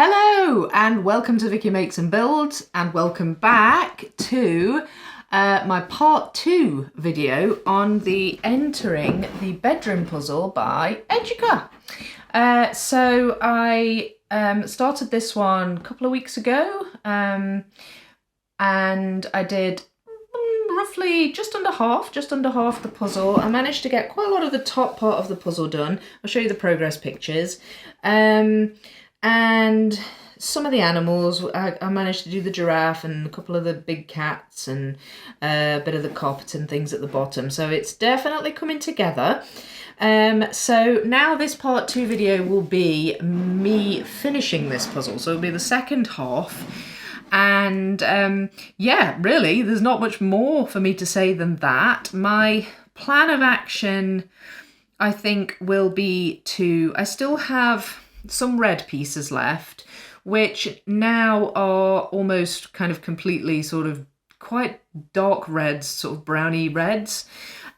Hello and welcome to Vicky Makes and Builds, and welcome back to my part 2 video on the Entering the Bedroom puzzle by Educa. So I started this one a couple of weeks ago and I did roughly just under half the puzzle. I managed to get quite a lot of the top part of the puzzle done. I'll show you the progress pictures. And some of the animals, I managed to do the giraffe and a couple of the big cats and a bit of the coppet and things at the bottom. So it's definitely coming together. So now this part 2 video will be me finishing this puzzle. So it'll be the second half. And yeah, really, there's not much more for me to say than that. My plan of action, I think, will be I still have some red pieces left, which now are almost kind of completely sort of quite dark reds, sort of browny reds.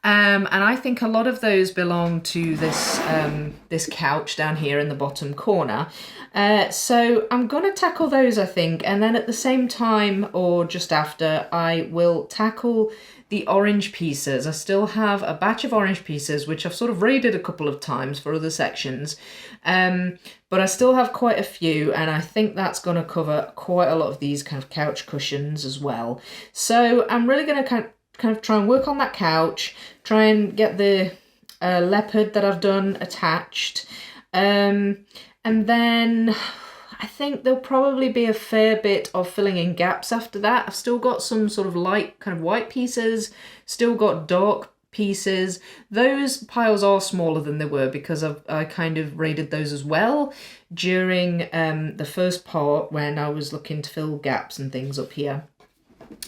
And I think a lot of those belong to this couch down here in the bottom corner. So I'm going to tackle those, I think, and then at the same time or just after, I will tackle the orange pieces. I still have a batch of orange pieces, which I've sort of raided a couple of times for other sections, but I still have quite a few, and I think that's going to cover quite a lot of these kind of couch cushions as well. So I'm really going to kind of try and work on that couch, try and get the leopard that I've done attached, and then I think there'll probably be a fair bit of filling in gaps after that. I've still got some sort of light kind of white pieces, still got dark pieces. Those piles are smaller than they were because I kind of raided those as well during the first part when I was looking to fill gaps and things up here.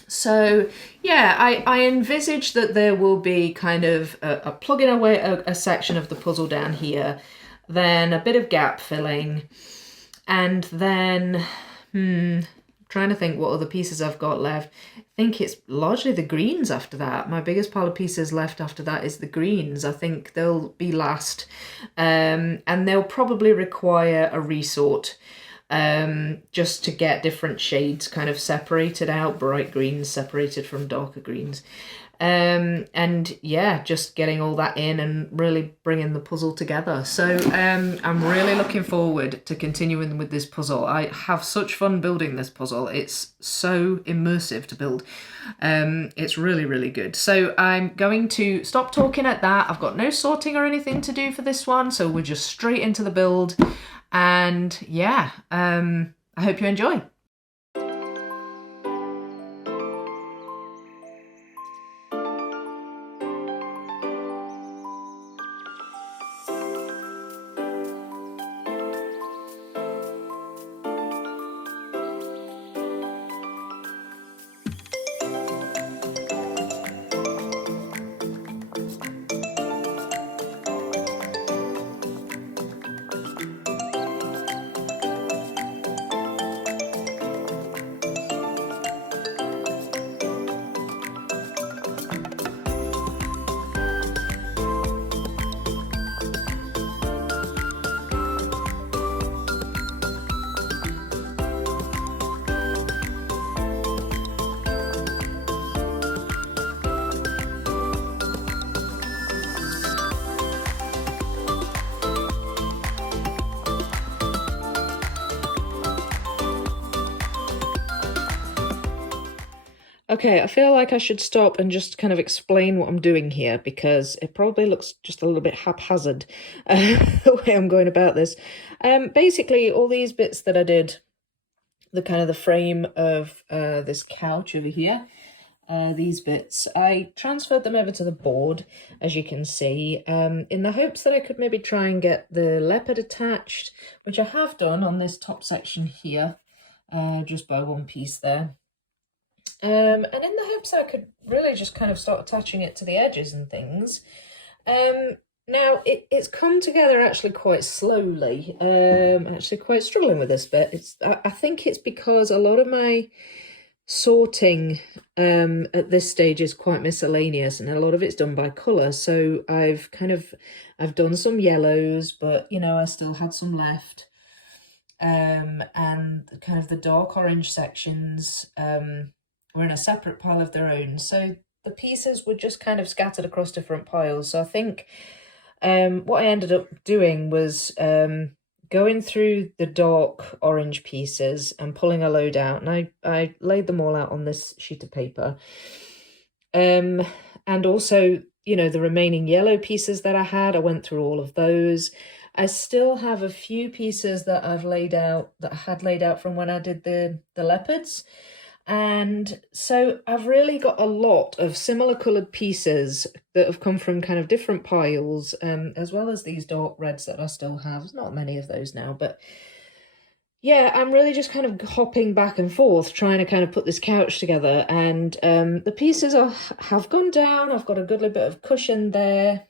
So yeah, I envisage that there will be kind of a plugging away a section of the puzzle down here, then a bit of gap filling, and then trying to think what other pieces I've got left. I think it's largely the greens after that. My biggest pile of pieces left after that is the greens. I think they'll be last, and they'll probably require a resort just to get different shades kind of separated out, bright greens separated from darker greens. And yeah, just getting all that in and really bringing the puzzle together. So I'm really looking forward to continuing with this puzzle. I have such fun building this puzzle. It's so immersive to build. It's really, really good. So I'm going to stop talking at that. I've got no sorting or anything to do for this one, so we're just straight into the build. And yeah, I hope you enjoy. Okay, I feel like I should stop and just kind of explain what I'm doing here, because it probably looks just a little bit haphazard the way I'm going about this. Basically, all these bits that I did, the kind of the frame of this couch over here, these bits, I transferred them over to the board, as you can see, in the hopes that I could maybe try and get the leopard attached, which I have done on this top section here, just by one piece there. And in the hopes that I could really just kind of start attaching it to the edges and things. Now, it's come together actually quite slowly. Actually quite struggling with this bit. I think it's because a lot of my sorting at this stage is quite miscellaneous, and a lot of it's done by colour. So I've done some yellows, but, you know, I still had some left. and kind of the dark orange sections were in a separate pile of their own. So the pieces were just kind of scattered across different piles. So I think what I ended up doing was going through the dark orange pieces and pulling a load out, and I laid them all out on this sheet of paper. And also, you know, the remaining yellow pieces that I had, I went through all of those. I still have a few pieces that I've laid out, that I had laid out from when I did the leopards. And so I've really got a lot of similar coloured pieces that have come from kind of different piles, as well as these dark reds that I still have. There's not many of those now, but yeah, I'm really just kind of hopping back and forth, trying to kind of put this couch together. And the pieces have gone down. I've got a good little bit of cushion there.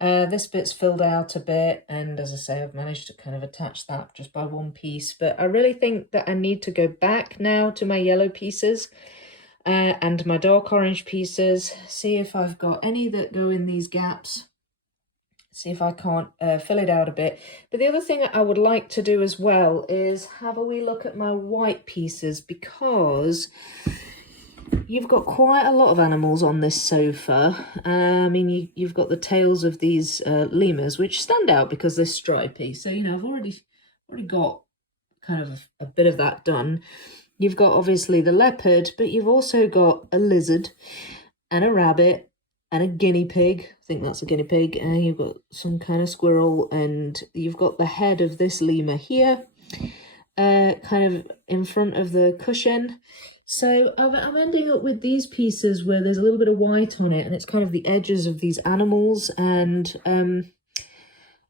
This bit's filled out a bit, and as I say, I've managed to kind of attach that just by one piece, but I really think that I need to go back now to my yellow pieces and my dark orange pieces, see if I've got any that go in these gaps, see if I can't fill it out a bit. But the other thing I would like to do as well is have a wee look at my white pieces, because you've got quite a lot of animals on this sofa. I mean, you've got the tails of these lemurs, which stand out because they're stripy. So, you know, I've already got kind of a bit of that done. You've got obviously the leopard, but you've also got a lizard and a rabbit and a guinea pig. I think that's a guinea pig. And you've got some kind of squirrel, and you've got the head of this lemur here, kind of in front of the cushion. So I'm ending up with these pieces where there's a little bit of white on it, and it's kind of the edges of these animals, and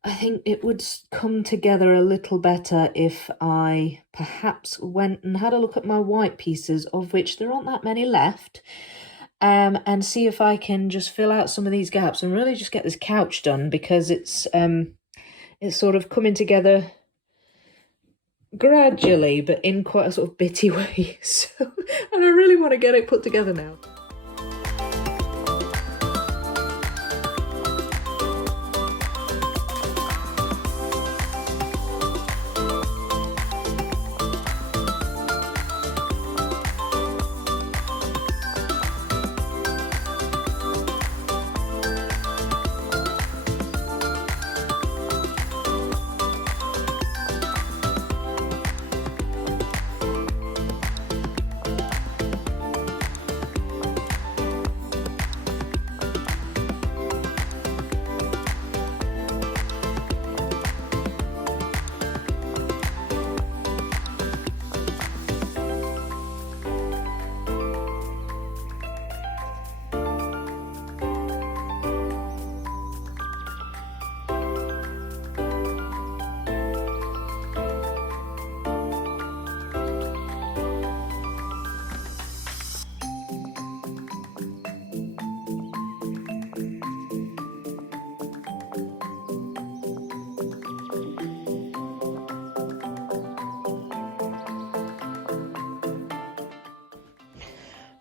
I think it would come together a little better if I perhaps went and had a look at my white pieces, of which there aren't that many left, and see if I can just fill out some of these gaps and really just get this couch done, because it's sort of coming together gradually, but in quite a sort of bitty way. So, and I really want to get it put together now.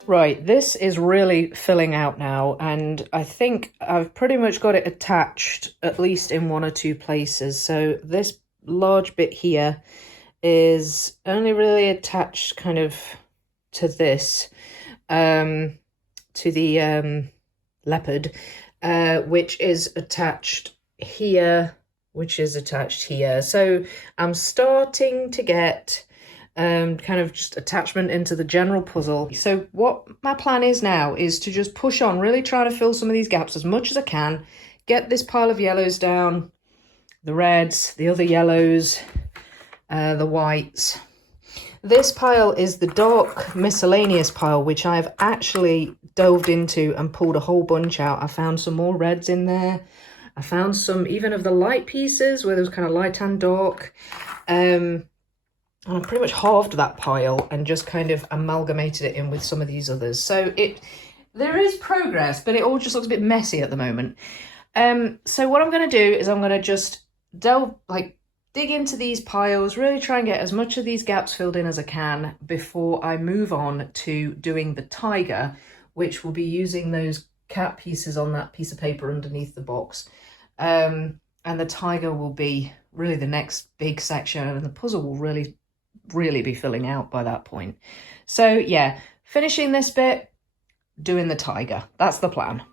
Right, this is really filling out now, and I think I've pretty much got it attached, at least in one or two places. So this large bit here is only really attached kind of to this, to the leopard, which is attached here, which is attached here. So I'm starting to get kind of just attachment into the general puzzle. So what my plan is now is to just push on, really try to fill some of these gaps as much as I can, get this pile of yellows down, the reds, the other yellows, the whites. This pile is the dark miscellaneous pile, which I've actually delved into and pulled a whole bunch out. I found some more reds in there. I found some even of the light pieces where there was kind of light and dark. And I pretty much halved that pile and just kind of amalgamated it in with some of these others. So there is progress, but it all just looks a bit messy at the moment. So what I'm going to do is I'm going to just dig into these piles, really try and get as much of these gaps filled in as I can before I move on to doing the tiger, which will be using those cat pieces on that piece of paper underneath the box. And the tiger will be really the next big section, and the puzzle will really be filling out by that point. So yeah, finishing this bit, doing the tiger. That's the plan.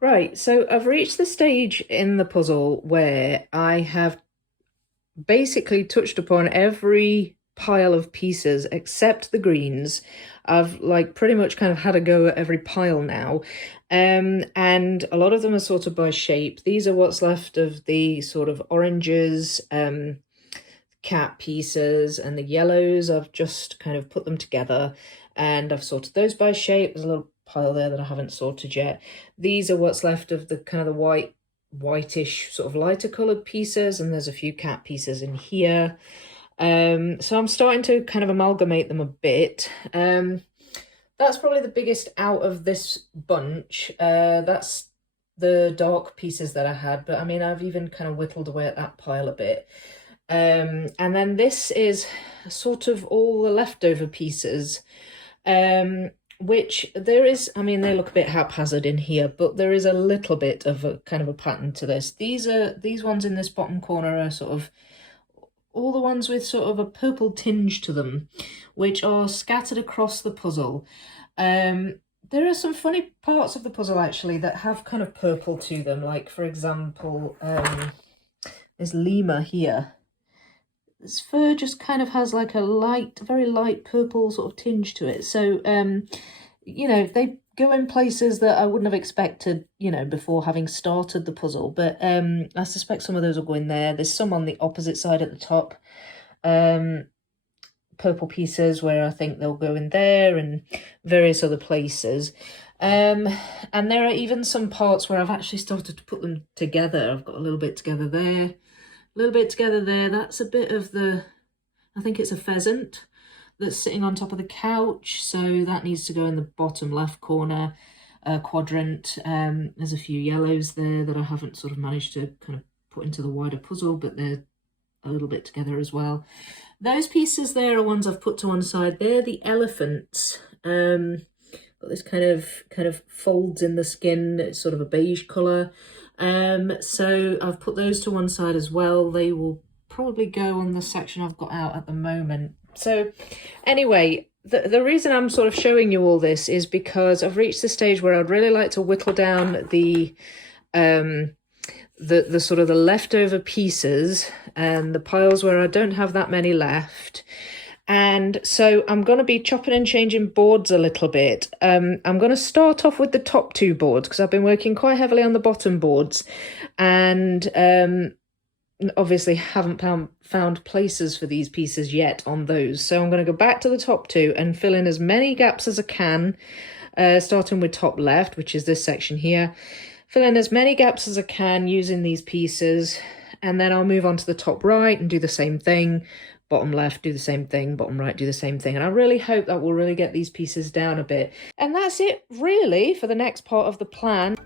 Right, so I've reached the stage in the puzzle where I have basically touched upon every pile of pieces except the greens. I've like pretty much kind of had a go at every pile now. And a lot of them are sorted by shape. These are what's left of the sort of oranges, cat pieces, and the yellows. I've just kind of put them together and I've sorted those by shape. There's a little pile there that I haven't sorted yet. These are what's left of the kind of the whitish sort of lighter coloured pieces, and there's a few cat pieces in here. So I'm starting to kind of amalgamate them a bit. That's probably the biggest out of this bunch. That's the dark pieces that I had, but I mean, I've even kind of whittled away at that pile a bit. And then this is sort of all the leftover pieces, which there is, I mean, they look a bit haphazard in here, but there is a little bit of a kind of a pattern to this. These ones in this bottom corner are sort of all the ones with sort of a purple tinge to them, which are scattered across the puzzle. There are some funny parts of the puzzle actually that have kind of purple to them, like for example, there's Lemur here. This fur just kind of has like a light, very light purple sort of tinge to it. So, you know, they go in places that I wouldn't have expected, you know, before having started the puzzle. But I suspect some of those will go in there. There's some on the opposite side at the top. purple pieces where I think they'll go in there, and various other places. And there are even some parts where I've actually started to put them together. I've got a little bit together there, a little bit together there. That's a bit of I think it's a pheasant that's sitting on top of the couch, so that needs to go in the bottom left corner quadrant. There's a few yellows there that I haven't sort of managed to kind of put into the wider puzzle, but they're a little bit together as well. Those pieces there are ones I've put to one side. They're the elephants. Got this kind of folds in the skin. It's sort of a beige colour. So I've put those to one side as well. They will probably go on the section I've got out at the moment. So anyway, the reason I'm sort of showing you all this is because I've reached the stage where I'd really like to whittle down the sort of the leftover pieces and the piles where I don't have that many left. And so I'm going to be chopping and changing boards a little bit. I'm going to start off with the top two boards because I've been working quite heavily on the bottom boards, and obviously haven't found places for these pieces yet on those. So I'm going to go back to the top two and fill in as many gaps as I can, starting with top left, which is this section here. Fill in as many gaps as I can using these pieces, and then I'll move on to the top right and do the same thing. Bottom left, do the same thing. Bottom right, do the same thing. And I really hope that will really get these pieces down a bit. And that's it really for the next part of the plan.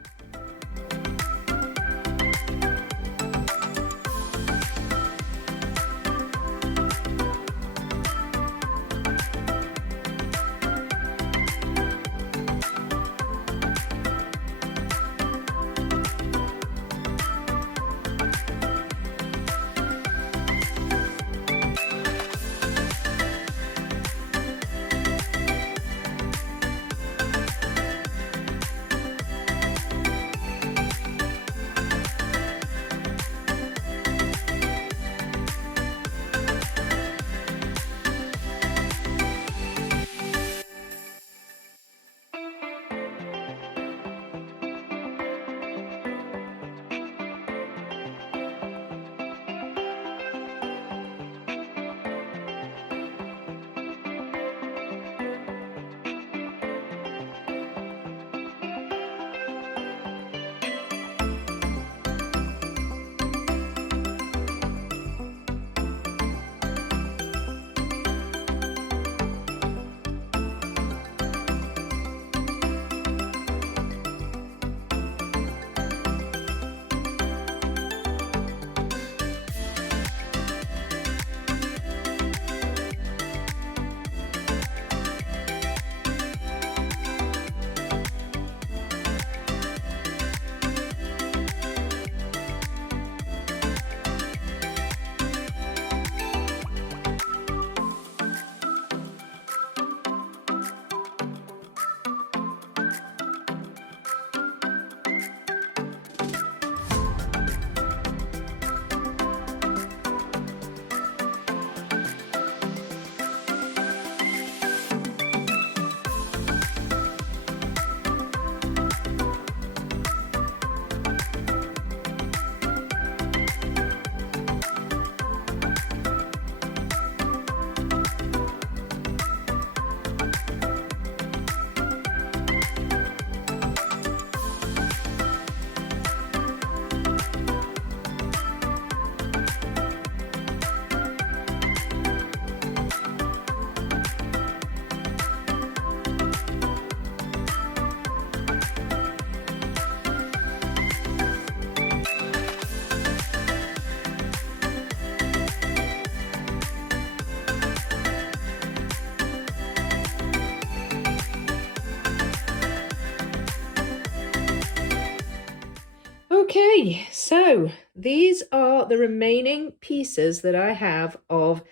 Okay, so these are the remaining pieces that I have of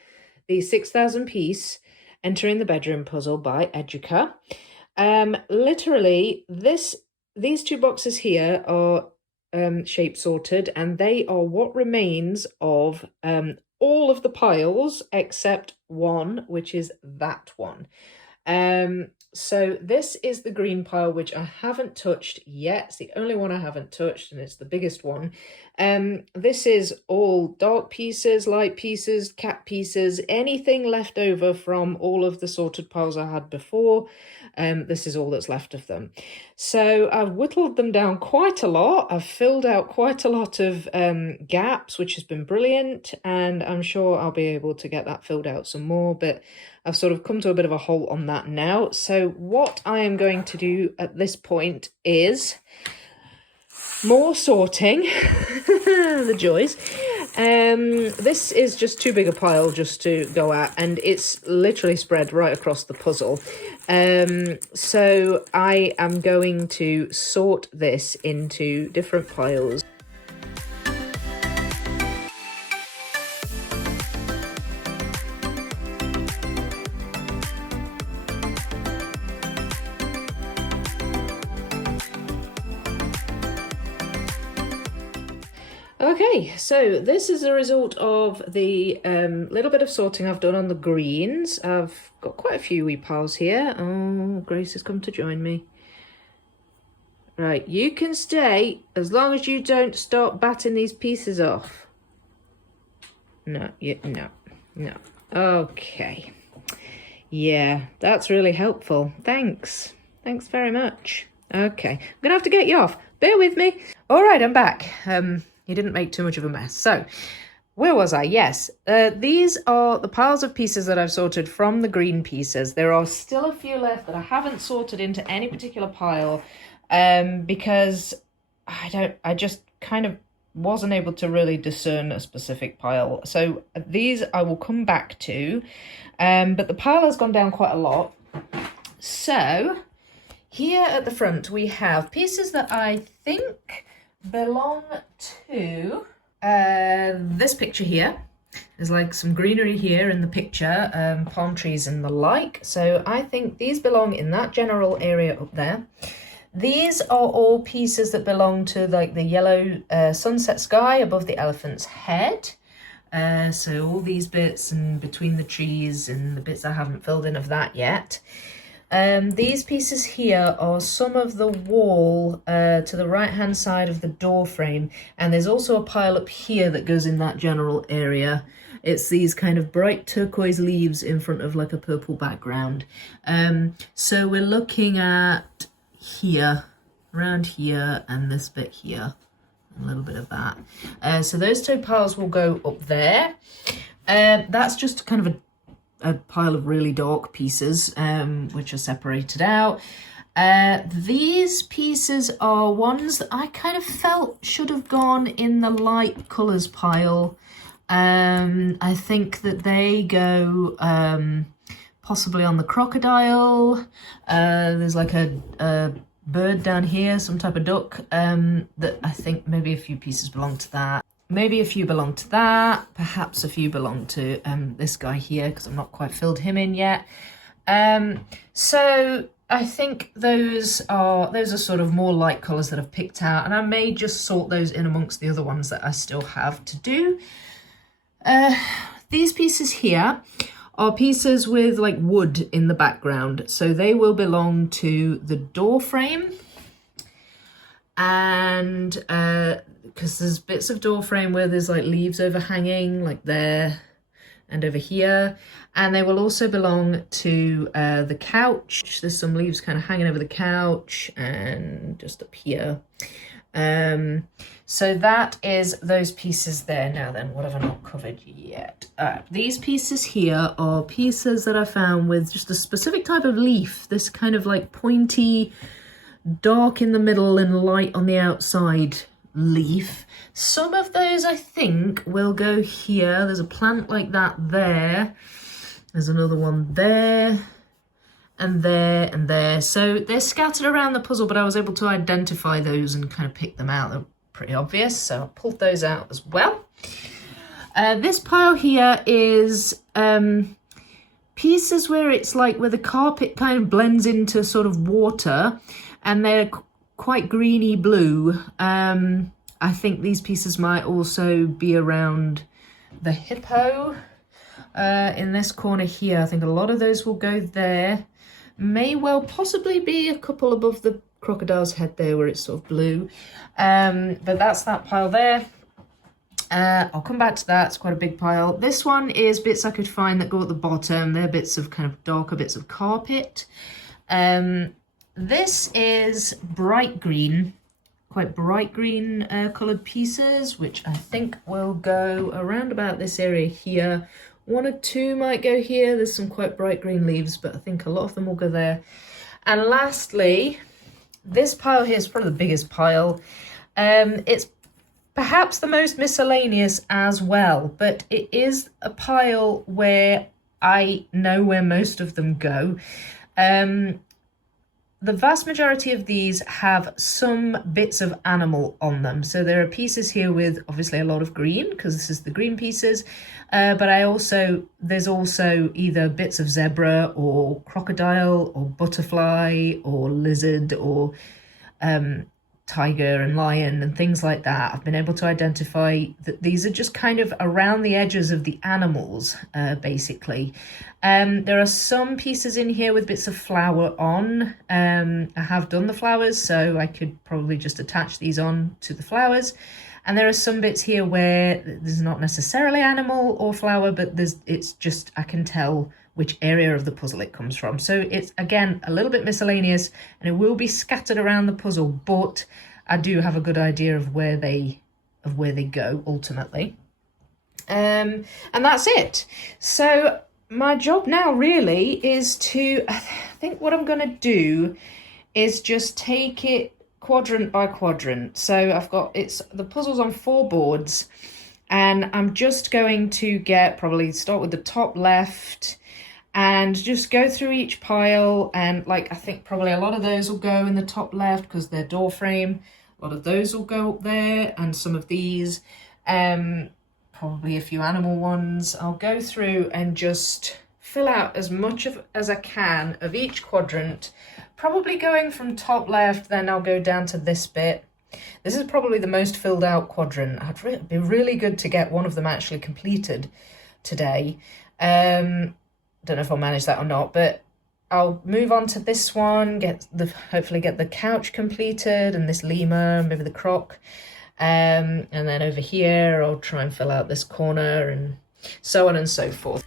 the 6,000 piece Entering the Bedroom puzzle by Educa. Literally, these two boxes here are shape sorted, and they are what remains of all of the piles except one, which is that one. So this is the green pile, which I haven't touched yet. It's the only one I haven't touched, and it's the biggest one. This is all dark pieces, light pieces, cat pieces, anything left over from all of the sorted piles I had before. This is all that's left of them. So I've whittled them down quite a lot. I've filled out quite a lot of gaps, which has been brilliant, and I'm sure I'll be able to get that filled out some more, but I've sort of come to a bit of a halt on that now. So what I am going to do at this point is more sorting. The joys. This is just too big a pile just to go at, and it's literally spread right across the puzzle. So I am going to sort this into different piles. Okay, so this is a result of the little bit of sorting I've done on the greens. I've got quite a few wee piles here. Oh, Grace has come to join me. Right, you can stay as long as you don't start batting these pieces off. No. Okay. Yeah, that's really helpful. Thanks. Thanks very much. Okay, I'm gonna have to get you off. Bear with me. All right, I'm back. You didn't make too much of a mess. So, where was I? Yes, these are the piles of pieces that I've sorted from the green pieces. There are still a few left that I haven't sorted into any particular pile because I just kind of wasn't able to really discern a specific pile. So these I will come back to, but the pile has gone down quite a lot. So here at the front we have pieces that I think belong to this picture here. There's like some greenery here in the picture, palm trees and the like. So I think these belong in that general area up there. These are all pieces that belong to like the yellow sunset sky above the elephant's head. So all these bits and between the trees and the bits I haven't filled in of that yet. These pieces here are some of the wall to the right hand side of the door frame, and there's also a pile up here that goes in that general area. It's these kind of bright turquoise leaves in front of like a purple background. So we're looking at here, around here, and this bit here, a little bit of that. So those two piles will go up there. That's just kind of a pile of really dark pieces, which are separated out. These pieces are ones that I kind of felt should have gone in the light colours pile. I think that they go possibly on the crocodile. There's like a bird down here, some type of duck, that I think maybe a few pieces belong to that. Maybe a few belong to that, perhaps a few belong to this guy here, because I've not quite filled him in yet. So I think those are sort of more light colours that I've picked out, and I may just sort those in amongst the other ones that I still have to do. These pieces here are pieces with like wood in the background, so they will belong to the door frame. And because there's bits of door frame where there's like leaves overhanging, like there and over here, and they will also belong to the couch. There's some leaves kind of hanging over the couch and just up here. So that is those pieces there. Now then, what have I not covered yet? These pieces here are pieces that I found with just a specific type of leaf, this kind of like pointy, dark in the middle and light on the outside leaf. Some of those I think will go here. There's a plant like that there. There's another one there and there and there. So they're scattered around the puzzle, but I was able to identify those and kind of pick them out. They're pretty obvious, so I pulled those out as well. This pile here is pieces where it's like where the carpet kind of blends into sort of water, and they're quite greeny blue. I think these pieces might also be around the hippo. in this corner here. I think a lot of those will go there. May well possibly be a couple above the crocodile's head there where it's sort of blue. But that's that pile there. I'll come back to that. It's quite a big pile. This one is bits I could find that go at the bottom. They're bits of kind of darker bits of carpet. This is bright green, quite bright green coloured pieces, which I think will go around about this area here. One or two might go here. There's some quite bright green leaves, but I think a lot of them will go there. And lastly, this pile here is probably the biggest pile. It's perhaps the most miscellaneous as well, but it is a pile where I know where most of them go. The vast majority of these have some bits of animal on them. So there are pieces here with obviously a lot of green, because this is the green pieces. But there's also either bits of zebra or crocodile or butterfly or lizard or tiger and lion and things like that. I've been able to identify that these are just kind of around the edges of the animals, basically. There are some pieces in here with bits of flower on. I have done the flowers, so I could probably just attach these on to the flowers. And there are some bits here where there's not necessarily animal or flower, but it's just, I can tell which area of the puzzle it comes from. So it's, again, a little bit miscellaneous, and it will be scattered around the puzzle, but I do have a good idea of where they go ultimately. And that's it. So my job now really is to, I think what I'm going to do is just take it quadrant by quadrant. So I've got, the puzzle's on 4 boards, and I'm just going to probably start with the top left and just go through each pile. And like, I think probably a lot of those will go in the top left because they're door frame. A lot of those will go up there, and some of these, probably a few animal ones. I'll go through and just fill out as much as I can of each quadrant, probably going from top left, then I'll go down to this bit. This is probably the most filled out quadrant. It'd be really good to get one of them actually completed today. Don't know if I'll manage that or not, but I'll move on to this one, hopefully get the couch completed, and this lemur, maybe the croc. And then over here, I'll try and fill out this corner, and so on and so forth.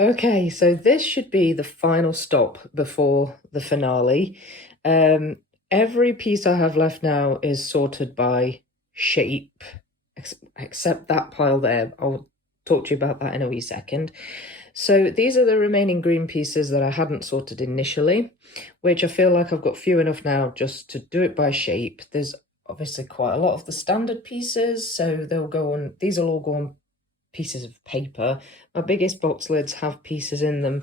Okay, so this should be the final stop before the finale. Every piece I have left now is sorted by shape, except that pile there. I'll talk to you about that in a wee second. So these are the remaining green pieces that I hadn't sorted initially, which I feel like I've got few enough now just to do it by shape. There's obviously quite a lot of the standard pieces, so they'll go on, these will all go on pieces of paper. My biggest box lids have pieces in them.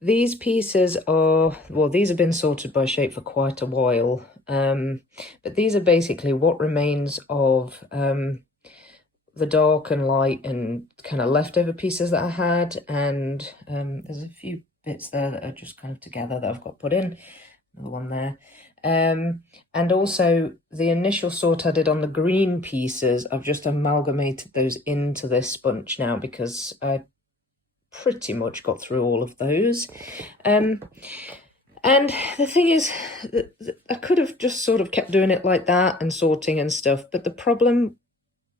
These pieces are, well, these have been sorted by shape for quite a while, but these are basically what remains of the dark and light and kind of leftover pieces that I had, and there's a few bits there that are just kind of together that I've got put in. Another one there. And also the initial sort I did on the green pieces, I've just amalgamated those into this bunch now because I pretty much got through all of those. And the thing is, I could have just sort of kept doing it like that and sorting and stuff, but the problem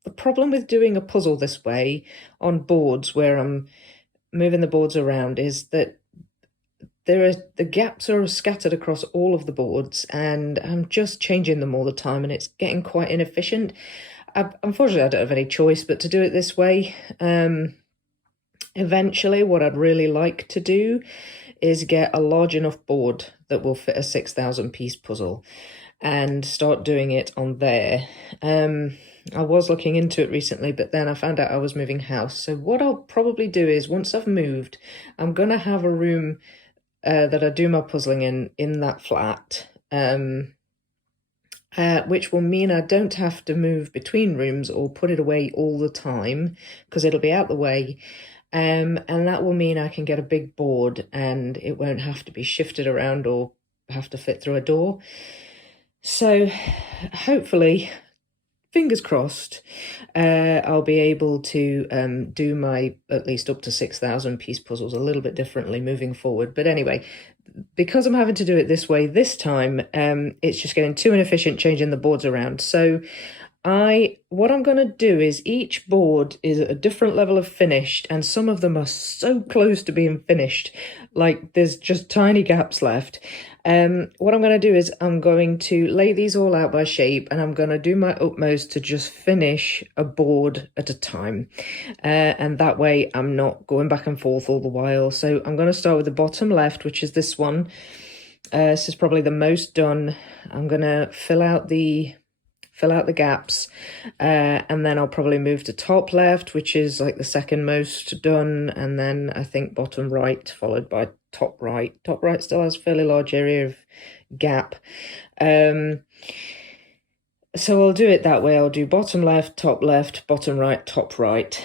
with doing a puzzle this way on boards where I'm moving the boards around is that the gaps are scattered across all of the boards, and I'm just changing them all the time, and it's getting quite inefficient. Unfortunately, I don't have any choice but to do it this way. Eventually, what I'd really like to do is get a large enough board that will fit a 6,000 piece puzzle and start doing it on there. I was looking into it recently, but then I found out I was moving house. So what I'll probably do is, once I've moved, I'm going to have a room that I do my puzzling in that flat, which will mean I don't have to move between rooms or put it away all the time because it'll be out the way. And that will mean I can get a big board and it won't have to be shifted around or have to fit through a door. So hopefully, fingers crossed, I'll be able to do my at least up to 6,000 piece puzzles a little bit differently moving forward. But anyway, because I'm having to do it this way this time, it's just getting too inefficient changing the boards around. So what I'm going to do is each board is at a different level of finished, and some of them are so close to being finished, like there's just tiny gaps left. What I'm going to do is I'm going to lay these all out by shape, and I'm going to do my utmost to just finish a board at a time. And that way I'm not going back and forth all the while. So I'm going to start with the bottom left, which is this one. This is probably the most done. I'm going to fill out the gaps, and then I'll probably move to top left, which is like the second most done, and then I think bottom right, followed by top right. Top right still has a fairly large area of gap. So I'll do it that way. I'll do bottom left, bottom right, top right.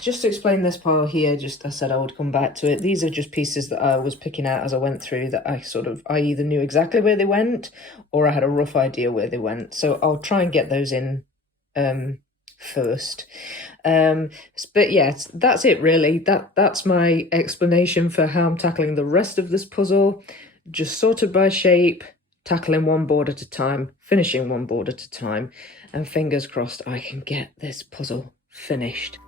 Just to explain this pile here, I said I would come back to it. These are just pieces that I was picking out as I went through that I either knew exactly where they went or I had a rough idea where they went. So I'll try and get those in first. But yeah, that's it really. That's my explanation for how I'm tackling the rest of this puzzle. Just sorted by shape, tackling one board at a time, finishing one board at a time, and fingers crossed I can get this puzzle finished.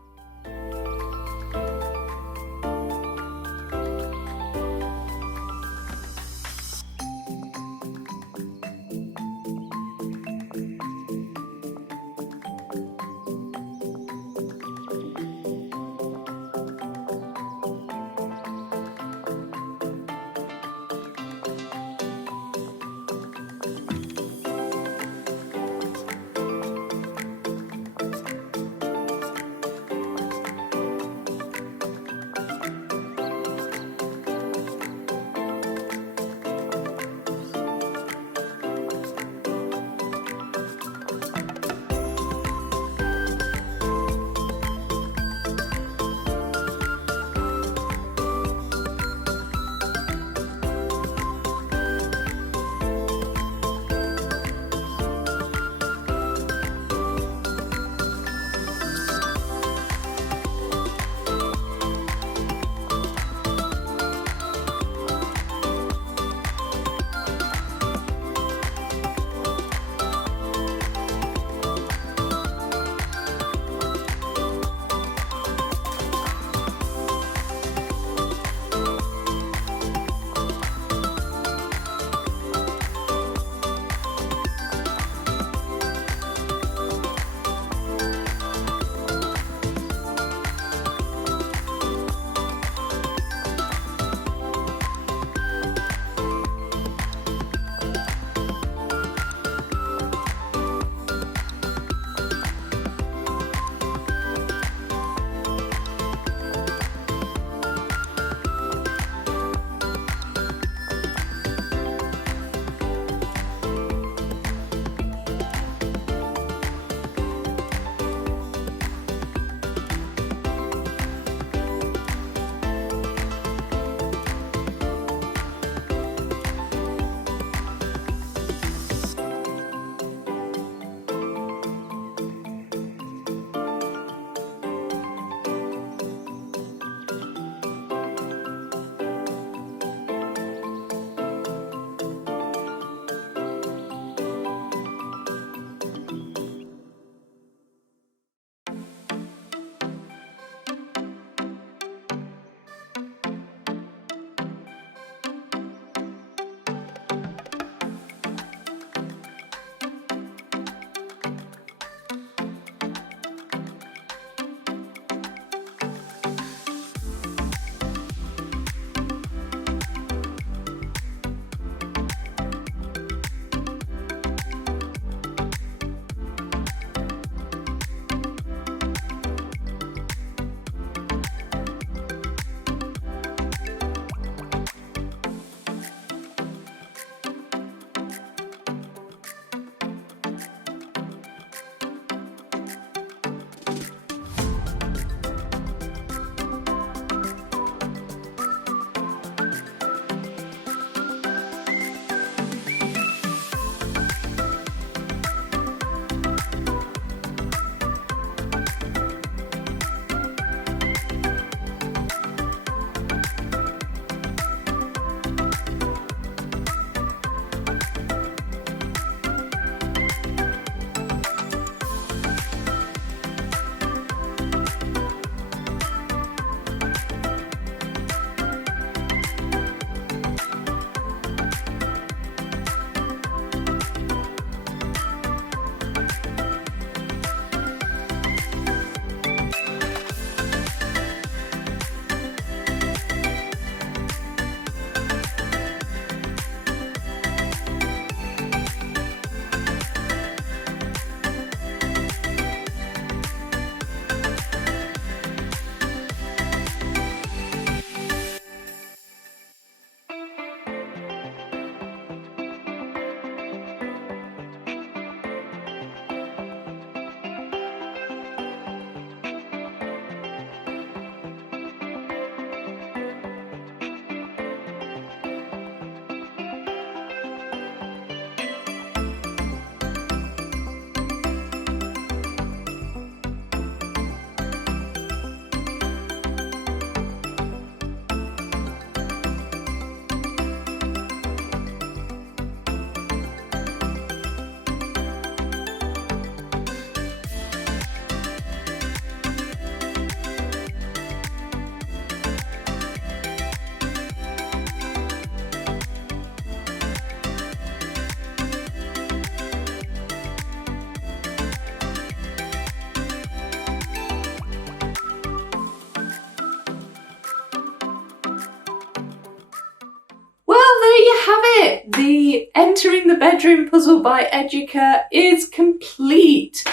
it! The Entering the Bedroom puzzle by Educa is complete.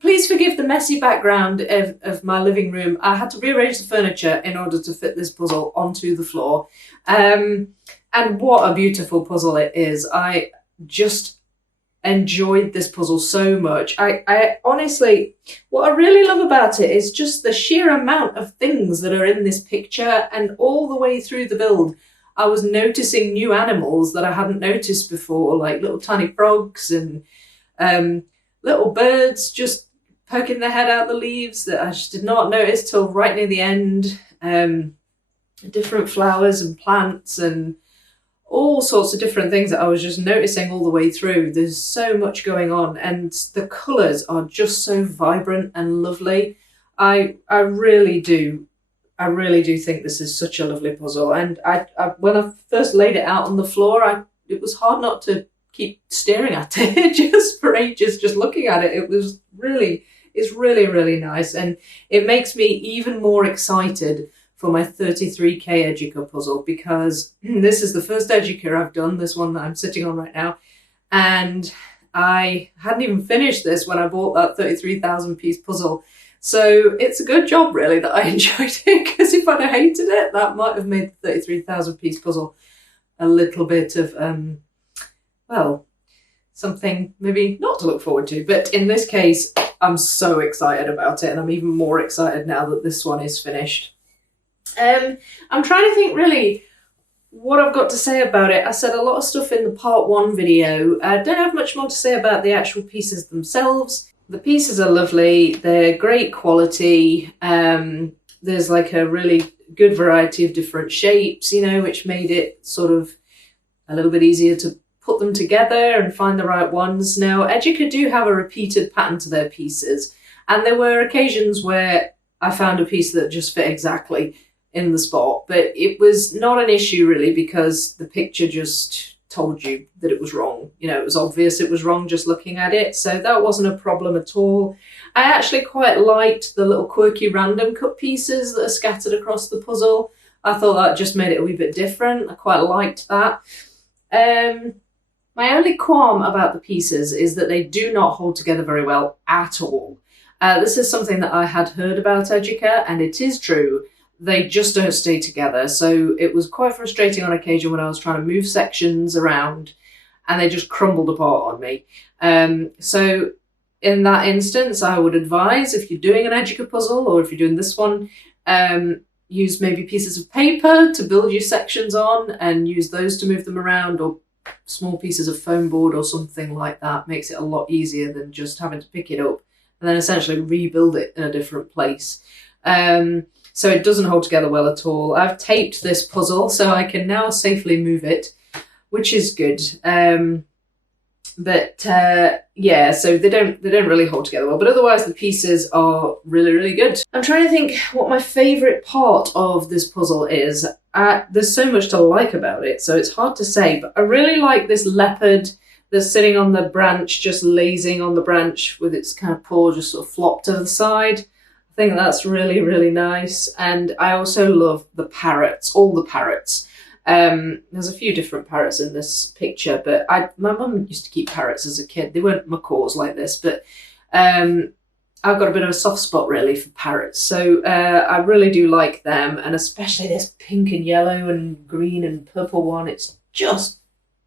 Please forgive the messy background of my living room. I had to rearrange the furniture in order to fit this puzzle onto the floor. And what a beautiful puzzle it is. I just enjoyed this puzzle so much. I honestly, what I really love about it is just the sheer amount of things that are in this picture, and all the way through the build I was noticing new animals that I hadn't noticed before, like little tiny frogs and little birds just poking their head out the leaves that I just did not notice till right near the end. Different flowers and plants and all sorts of different things that I was just noticing all the way through. There's so much going on, and the colours are just so vibrant and lovely. I really do think this is such a lovely puzzle. And I when I first laid it out on the floor, it was hard not to keep staring at it just for ages, just looking at it. It's really, really nice. And it makes me even more excited for my 33k Educa puzzle, because this is the first Educa I've done, this one that I'm sitting on right now. And I hadn't even finished this when I bought that 33,000 piece puzzle. So it's a good job, really, that I enjoyed it, because if I'd have hated it, that might have made the 33,000 piece puzzle a little bit of, well, something maybe not to look forward to. But in this case, I'm so excited about it, and I'm even more excited now that this one is finished. I'm trying to think really what I've got to say about it. I said a lot of stuff in the part 1 video. I don't have much more to say about the actual pieces themselves. The pieces are lovely, they're great quality. There's like a really good variety of different shapes, you know, which made it sort of a little bit easier to put them together and find the right ones. Now, Educa do have a repeated pattern to their pieces, and there were occasions where I found a piece that just fit exactly in the spot, but it was not an issue really, because the picture just told you that it was wrong. You know, it was obvious it was wrong just looking at it, so that wasn't a problem at all. I actually quite liked the little quirky random cut pieces that are scattered across the puzzle. I thought that just made it a wee bit different. I quite liked that. My only qualm about the pieces is that they do not hold together very well at all. This is something that I had heard about Educa, and it is true. They just don't stay together. So it was quite frustrating on occasion when I was trying to move sections around and they just crumbled apart on me. So in that instance, I would advise, if you're doing an Educa puzzle, or if you're doing this one, use maybe pieces of paper to build your sections on and use those to move them around, or small pieces of foam board or something like that. Makes it a lot easier than just having to pick it up and then essentially rebuild it in a different place. So it doesn't hold together well at all. I've taped this puzzle so I can now safely move it, which is good. Yeah, so they don't really hold together well, but otherwise the pieces are really, really good. I'm trying to think what my favourite part of this puzzle is. There's so much to like about it, so it's hard to say, but I really like this leopard that's sitting on the branch, just lazing on the branch with its kind of paw just sort of flopped to the side. I think that's really, really nice. And I also love the parrots, all the parrots. There's a few different parrots in this picture, but my mum used to keep parrots as a kid. They weren't macaws like this, but I've got a bit of a soft spot really for parrots. So I really do like them, and especially this pink and yellow and green and purple one. It's just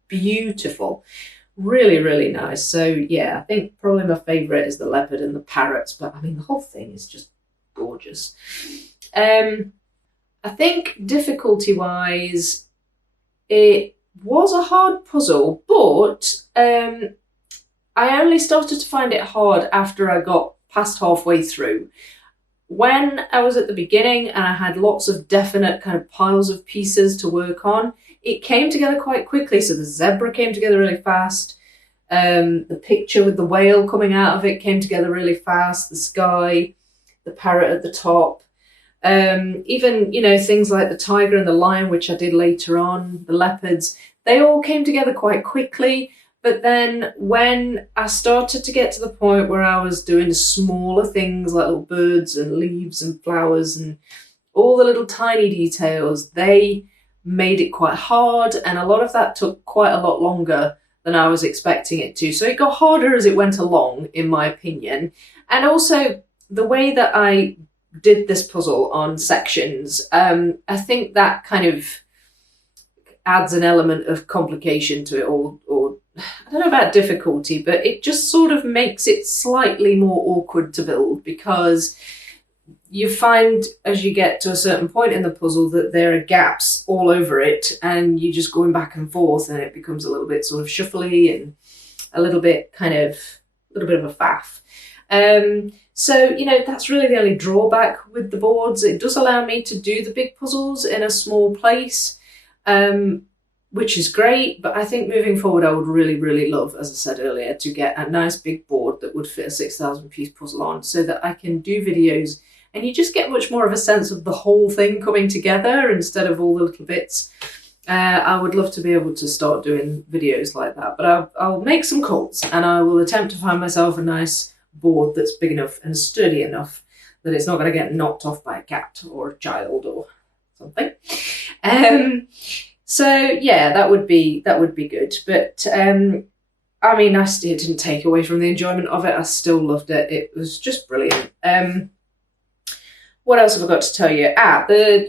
beautiful. Really, really nice. So yeah, I think probably my favourite is the leopard and the parrots, but I mean the whole thing is just gorgeous. I think difficulty-wise, it was a hard puzzle, but I only started to find it hard after I got past halfway through. When I was at the beginning and I had lots of definite kind of piles of pieces to work on, it came together quite quickly. So the zebra came together really fast. The picture with the whale coming out of it came together really fast. The sky, the parrot at the top. Even, you know, things like the tiger and the lion, which I did later on, the leopards, they all came together quite quickly. But then when I started to get to the point where I was doing smaller things like little birds and leaves and flowers and all the little tiny details, they made it quite hard, and a lot of that took quite a lot longer than I was expecting it to. So it got harder as it went along, in my opinion. And also the way that I did this puzzle on sections, I think that kind of adds an element of complication to it, or I don't know about difficulty, but it just sort of makes it slightly more awkward to build, because you find as you get to a certain point in the puzzle that there are gaps all over it, and you're just going back and forth, and it becomes a little bit sort of shuffly and a little bit of a faff. So, you know, that's really the only drawback with the boards. It does allow me to do the big puzzles in a small place, which is great, but I think moving forward I would really, really love, as I said earlier, to get a nice big board that would fit a 6,000 piece puzzle on, so that I can do videos and you just get much more of a sense of the whole thing coming together instead of all the little bits. I would love to be able to start doing videos like that, but I'll make some calls, and I will attempt to find myself a nice board that's big enough and sturdy enough that it's not going to get knocked off by a cat or a child or something. So yeah, that would be good. But I mean, it didn't take away from the enjoyment of it. I still loved it. It was just brilliant. What else have I got to tell you?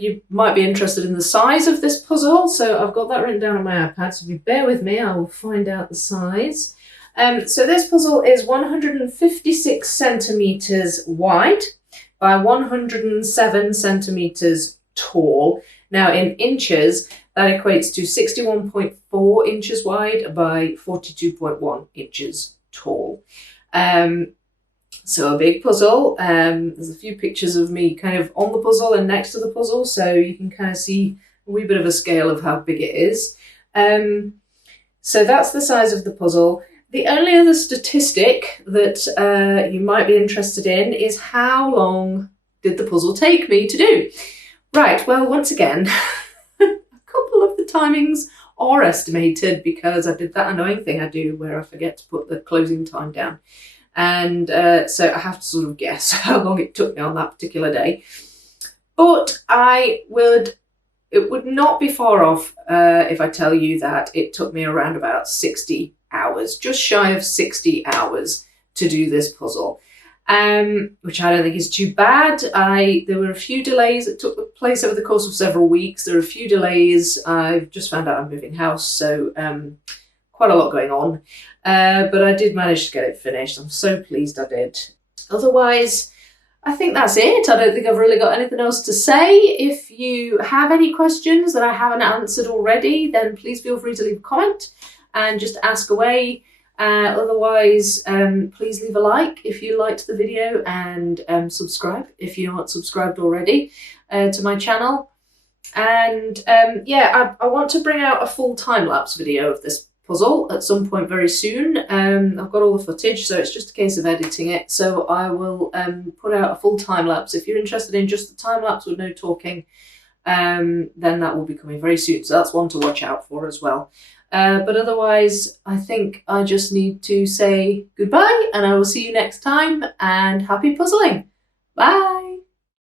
You might be interested in the size of this puzzle. So I've got that written down on my iPad. So if you bear with me, I will find out the size. So this puzzle is 156 centimetres wide by 107 centimetres tall. Now in inches, that equates to 61.4 inches wide by 42.1 inches tall. So a big puzzle. There's a few pictures of me kind of on the puzzle and next to the puzzle, so you can kind of see a wee bit of a scale of how big it is. So that's the size of the puzzle. The only other statistic that you might be interested in is how long did the puzzle take me to do? Right, well, once again, a couple of the timings are estimated, because I did that annoying thing I do where I forget to put the closing time down. And so I have to sort of guess how long it took me on that particular day. But it would not be far off if I tell you that it took me around about 60 hours, just shy of 60 hours to do this puzzle, which I don't think is too bad. There were a few delays that took place over the course of several weeks. There are a few delays. I've just found out I'm moving house, so quite a lot going on. But I did manage to get it finished. I'm so pleased I did. Otherwise, I think that's it. I don't think I've really got anything else to say. If you have any questions that I haven't answered already, then please feel free to leave a comment and just ask away. Otherwise, please leave a like if you liked the video, and subscribe if you're not subscribed already to my channel. And yeah, I want to bring out a full time-lapse video of this puzzle at some point very soon. I've got all the footage, so it's just a case of editing it. So I will put out a full time-lapse. If you're interested in just the time-lapse with no talking, then that will be coming very soon. So that's one to watch out for as well. But otherwise, I think I just need to say goodbye, and I will see you next time, and happy puzzling. Bye!